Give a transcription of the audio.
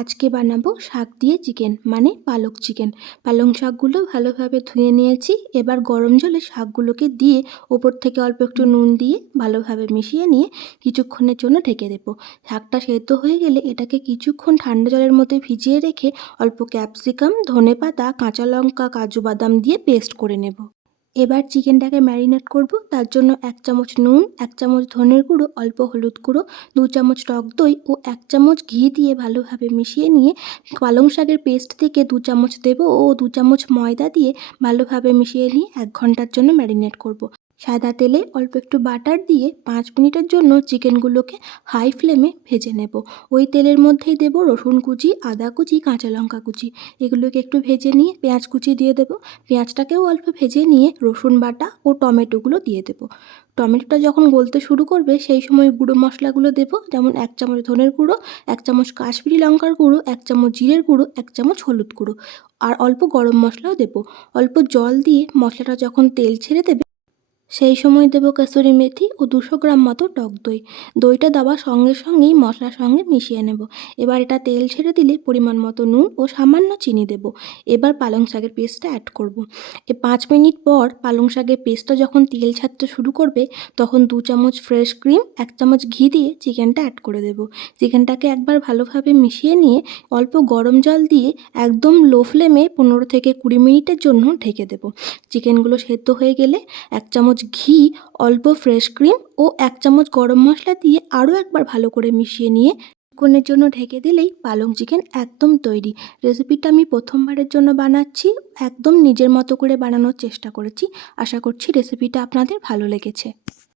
আজকে বানাবো শাক দিয়ে চিকেন মানে পালক চিকেন। পালং শাকগুলো ভালোভাবে ধুয়ে নিয়েছি। এবার গরম জলে শাকগুলোকে দিয়ে ওপর থেকে অল্প একটু নুন দিয়ে ভালোভাবে মিশিয়ে নিয়ে কিছুক্ষণের জন্য ঢেকে দেবো। শাকটা সেদ্ধ হয়ে গেলে এটাকে কিছুক্ষণ ঠান্ডা জলের মধ্যে ভিজিয়ে রেখে অল্প ক্যাপসিকাম, ধনেপাতা, কাঁচা লঙ্কা, কাজু বাদাম দিয়ে পেস্ট করে নেব। এবার চিকেনটাকে ম্যারিনেট করব। তার জন্য 1 চামচ নুন, 1 চামচ ধনের গুঁড়ো, অল্প হলুদ গুঁড়ো, 2 চামচ টক দই ও 1 চামচ ঘি দিয়ে ভালোভাবে মিশিয়ে নিয়ে পালং শাকের পেস্ট থেকে 2 চামচ দেব ও 2 চামচ ময়দা দিয়ে ভালোভাবে মিশিয়ে নিয়ে 1 ঘন্টার জন্য ম্যারিনেট করব। সাদা তেলে অল্প একটু বাটার দিয়ে 5 মিনিটের জন্য চিকেনগুলোকে হাই ফ্লেমে ভেজে নেব। ওই তেলের মধ্যেই দেব রসুন কুচি, আদা কুচি, কাঁচা লঙ্কা কুচি। এগুলোকে একটু ভেজে নিয়ে পেঁয়াজ কুচি দিয়ে দেব। পেঁয়াজটাকেও অল্প ভেজে নিয়ে রসুন বাটা ও টমেটোগুলো দিয়ে দেব। টমেটোটা যখন গলতে শুরু করবে সেই সময় গুঁড়ো মশলাগুলো দেব, যেমন 1 চামচ ধনের গুঁড়ো, 1 চামচ কাশ্মীরি লঙ্কার গুঁড়ো, 1 চামচ জিরের গুঁড়ো, 1 চামচ হলুদ গুঁড়ো আর অল্প গরম মশলাও দেব। অল্প জল দিয়ে মশলাটা যখন তেল ছেড়ে দেবে সেই সময় দেব কাসুরি মেথি ও 200 গ্রাম মতো টক দই। দইটা দেওয়ার সঙ্গে সঙ্গেই মশলার সঙ্গে মিশিয়ে নেব। এবার এটা তেল ছেড়ে দিলে পরিমাণ মতো নুন ও সামান্য চিনি দেব। এবার পালং শাকের পেস্টটা অ্যাড করব। 5 মিনিট পর পালং শাকের পেস্টটা যখন তেল ছাড়তে শুরু করবে তখন 2 চামচ ফ্রেশ ক্রিম, 1 চামচ ঘি দিয়ে চিকেনটা অ্যাড করে দেব। চিকেনটাকে একবার ভালোভাবে মিশিয়ে নিয়ে অল্প গরম জল দিয়ে একদম লো ফ্লেমে 15 থেকে 20 মিনিটের জন্য ঢেকে দেব। চিকেনগুলো সেদ্ধ হয়ে গেলে 1 চামচ ঘি, অল্প ফ্রেশ ক্রিম ও 1 চামচ গরম মশলা দিয়ে আরও একবার ভালো করে মিশিয়ে নিয়ে কিছুক্ষণের জন্য ঢেকে দিলেই পালং চিকেন একদম তৈরি। রেসিপিটা আমি প্রথমবারের জন্য বানাচ্ছি, একদম নিজের মতো করে বানানোর চেষ্টা করেছি। আশা করছি রেসিপিটা আপনাদের ভালো লেগেছে।